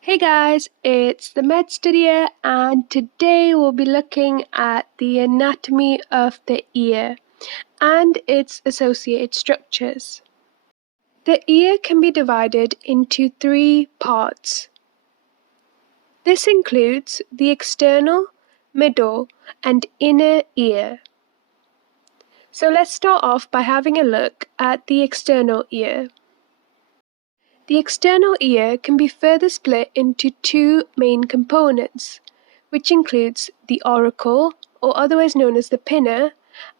Hey guys, it's the MedStudier, and today we'll be looking at the anatomy of the ear and its associated structures. The ear can be divided into three parts. This includes the external, middle, and inner ear. So let's start off by having a look at the external ear. The external ear can be further split into two main components, which includes the auricle, or otherwise known as the pinna,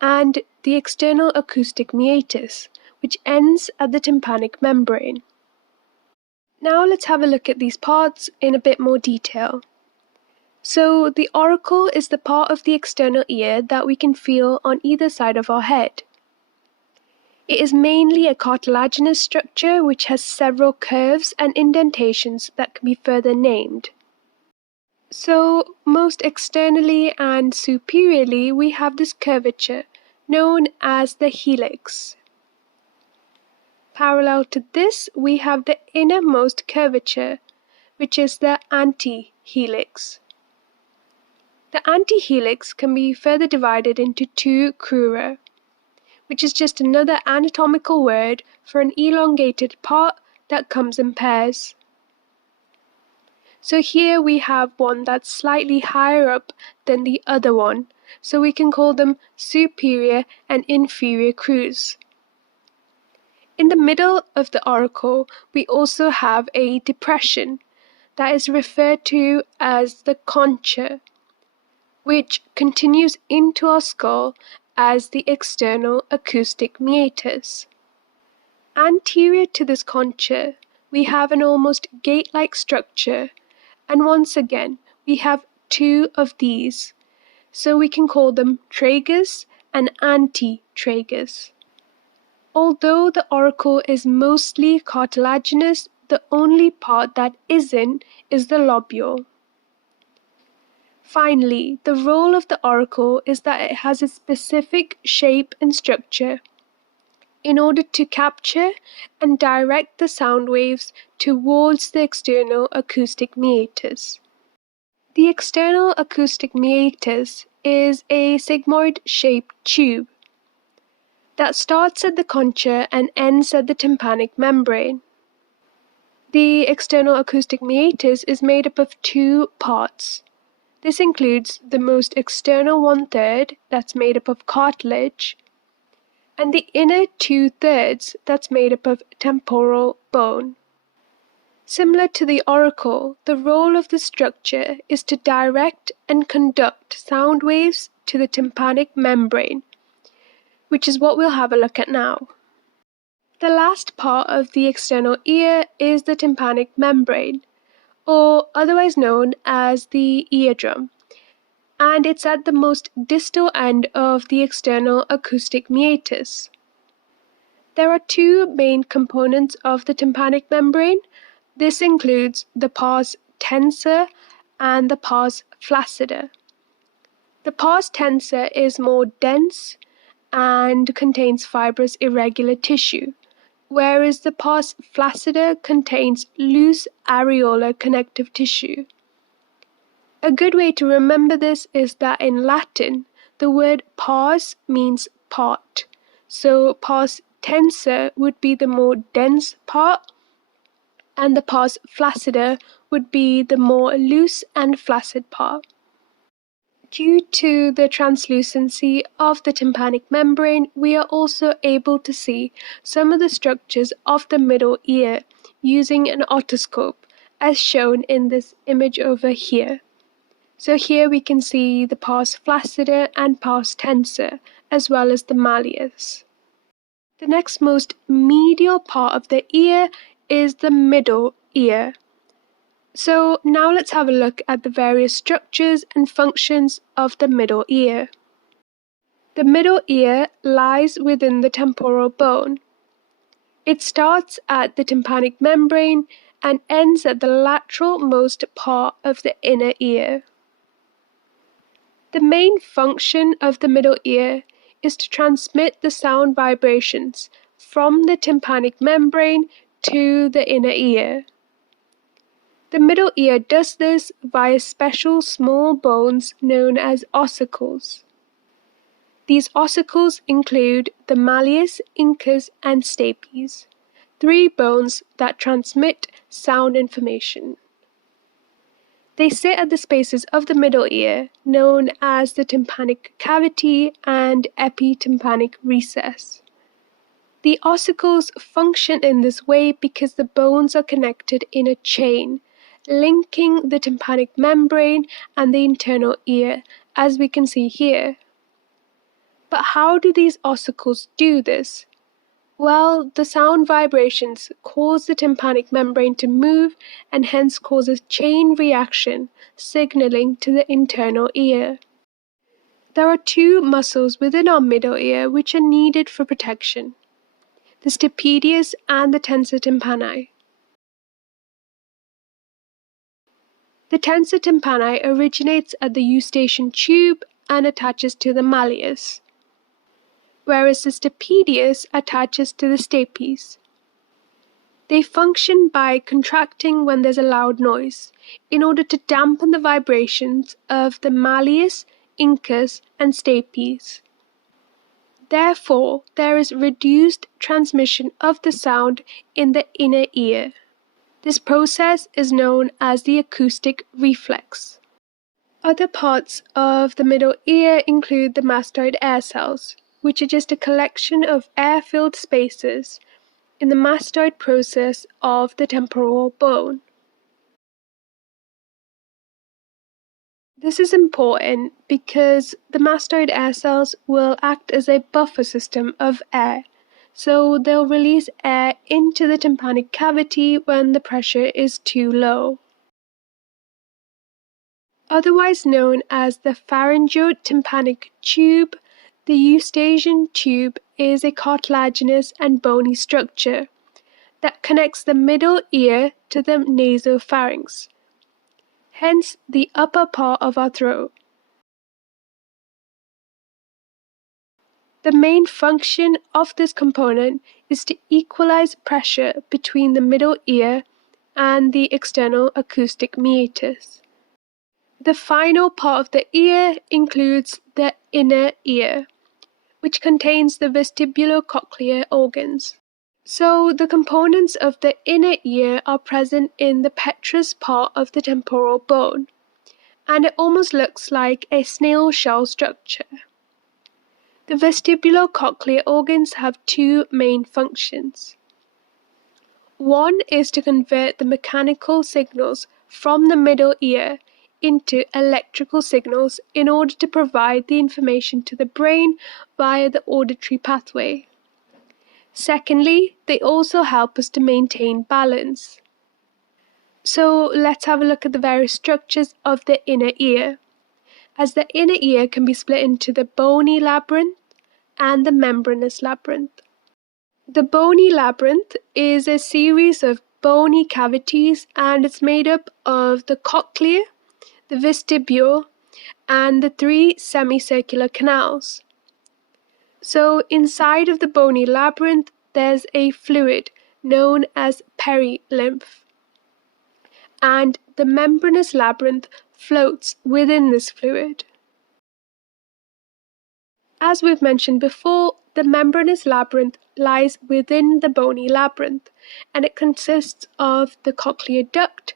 and the external acoustic meatus, which ends at the tympanic membrane. Now let's have a look at these parts in a bit more detail. So the auricle is the part of the external ear that we can feel on either side of our head. It is mainly a cartilaginous structure which has several curves and indentations that can be further named. So, most externally and superiorly, we have this curvature, known as the helix. Parallel to this, we have the innermost curvature, which is the antihelix. The antihelix can be further divided into two crura, which is just another anatomical word for an elongated part that comes in pairs. So here we have one that's slightly higher up than the other one, so we can call them superior and inferior crus. In the middle of the auricle, we also have a depression that is referred to as the concha, which continues into our skull as the external acoustic meatus. Anterior to this concha, we have an almost gate-like structure, and once again, we have two of these, so we can call them tragus and antitragus. Although the auricle is mostly cartilaginous, the only part that isn't is the lobule. Finally, the role of the auricle is that it has a specific shape and structure in order to capture and direct the sound waves towards the external acoustic meatus. The external acoustic meatus is a sigmoid-shaped tube that starts at the concha and ends at the tympanic membrane. The external acoustic meatus is made up of two parts. This includes the most external 1/3 that's made up of cartilage, and the inner 2/3 that's made up of temporal bone. Similar to the auricle, the role of the structure is to direct and conduct sound waves to the tympanic membrane, which is what we'll have a look at now. The last part of the external ear is the tympanic membrane, or otherwise known as the eardrum, and it's at the most distal end of the external acoustic meatus. There are two main components of the tympanic membrane. This includes the pars tensor and the pars flaccida. The pars tensor is more dense and contains fibrous irregular tissue, whereas the pars flaccida contains loose areolar connective tissue. A good way to remember this is that in Latin, the word pars means part, so pars tensor would be the more dense part, and the pars flaccida would be the more loose and flaccid part. Due to the translucency of the tympanic membrane, we are also able to see some of the structures of the middle ear using an otoscope, as shown in this image over here. So here we can see the pars flaccida and pars tensor, as well as the malleus. The next most medial part of the ear is the middle ear. So now let's have a look at the various structures and functions of the middle ear. The middle ear lies within the temporal bone. It starts at the tympanic membrane and ends at the lateral most part of the inner ear. The main function of the middle ear is to transmit the sound vibrations from the tympanic membrane to the inner ear. The middle ear does this via special small bones known as ossicles. These ossicles include the malleus, incus, and stapes, 3 bones that transmit sound information. They sit at the spaces of the middle ear, known as the tympanic cavity and epitympanic recess. The ossicles function in this way because the bones are connected in a chain, linking the tympanic membrane and the internal ear, as we can see here. But how do these ossicles do this? Well, the sound vibrations cause the tympanic membrane to move and hence cause a chain reaction, signaling to the internal ear. There are 2 muscles within our middle ear which are needed for protection: the stapedius and the tensor tympani. The tensor tympani originates at the eustachian tube and attaches to the malleus, whereas the stapedius attaches to the stapes. They function by contracting when there's a loud noise, in order to dampen the vibrations of the malleus, incus, and stapes. Therefore, there is reduced transmission of the sound in the inner ear. This process is known as the acoustic reflex. Other parts of the middle ear include the mastoid air cells, which are just a collection of air-filled spaces in the mastoid process of the temporal bone. This is important because the mastoid air cells will act as a buffer system of air, so they'll release air into the tympanic cavity when the pressure is too low. Otherwise known as the pharyngeotympanic tube, the eustachian tube is a cartilaginous and bony structure that connects the middle ear to the nasopharynx, hence the upper part of our throat. The main function of this component is to equalize pressure between the middle ear and the external acoustic meatus. The final part of the ear includes the inner ear, which contains the vestibulocochlear organs. So the components of the inner ear are present in the petrous part of the temporal bone, and it almost looks like a snail shell structure. The vestibulocochlear organs have 2 main functions. One is to convert the mechanical signals from the middle ear into electrical signals in order to provide the information to the brain via the auditory pathway. Secondly, they also help us to maintain balance. So let's have a look at the various structures of the inner ear, as the inner ear can be split into the bony labyrinth and the membranous labyrinth. The bony labyrinth is a series of bony cavities, and it's made up of the cochlea, the vestibule, and the 3 semicircular canals. So inside of the bony labyrinth, there's a fluid known as perilymph, and the membranous labyrinth floats within this fluid. As we've mentioned before, the membranous labyrinth lies within the bony labyrinth, and it consists of the cochlear duct,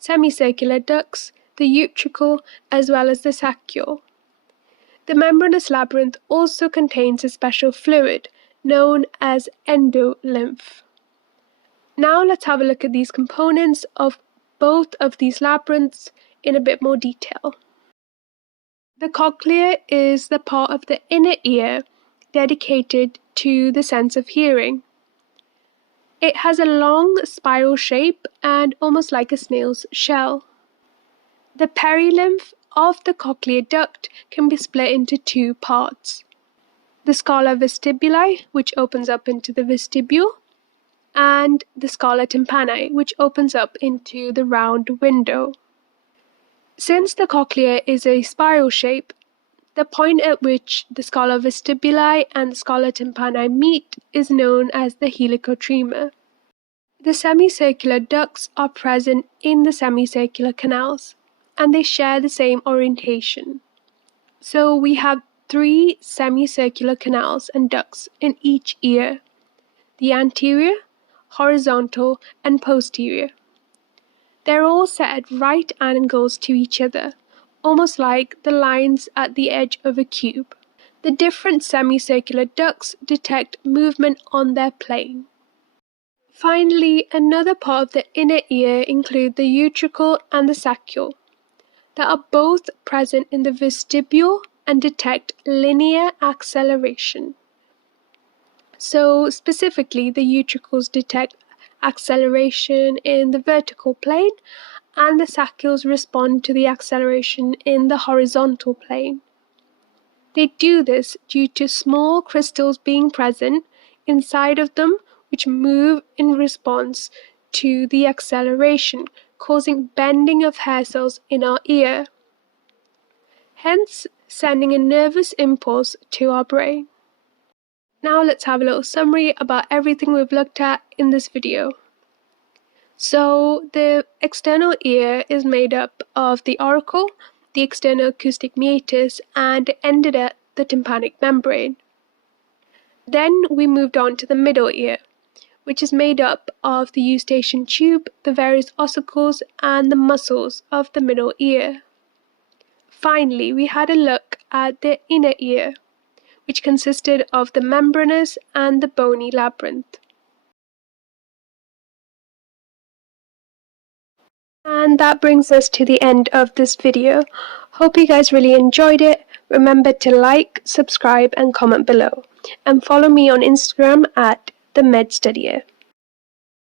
semicircular ducts, the utricle, as well as the saccule. The membranous labyrinth also contains a special fluid known as endolymph. Now let's have a look at these components of both of these labyrinths in a bit more detail. The cochlea is the part of the inner ear dedicated to the sense of hearing. It has a long spiral shape and almost like a snail's shell. The perilymph of the cochlear duct can be split into 2 parts: the scala vestibuli, which opens up into the vestibule, and the scala tympani, which opens up into the round window. Since the cochlea is a spiral shape, The point at which the scala vestibuli and the scala tympani meet is known as the helicotrema. The semicircular ducts are present in the semicircular canals, and they share the same orientation. So we have 3 semicircular canals and ducts in each ear: the anterior, horizontal, and posterior. They're all set at right angles to each other, almost like the lines at the edge of a cube. The different semicircular ducts detect movement on their plane. Finally, another part of the inner ear include the utricle and the saccule, that are both present in the vestibule and detect linear acceleration. So specifically, the utricles detect acceleration in the vertical plane, and the saccules respond to the acceleration in the horizontal plane. They do this due to small crystals being present inside of them, which move in response to the acceleration, causing bending of hair cells in our ear, hence sending a nervous impulse to our brain. Now let's have a little summary about everything we've looked at in this video. So the external ear is made up of the auricle, the external acoustic meatus, and ended at the tympanic membrane. Then we moved on to the middle ear, which is made up of the eustachian tube, the various ossicles, and the muscles of the middle ear. Finally, we had a look at the inner ear, which consisted of the membranous and the bony labyrinth. And that brings us to the end of this video. Hope you guys really enjoyed it. Remember to like, subscribe, and comment below. And follow me on Instagram at the MedStudier.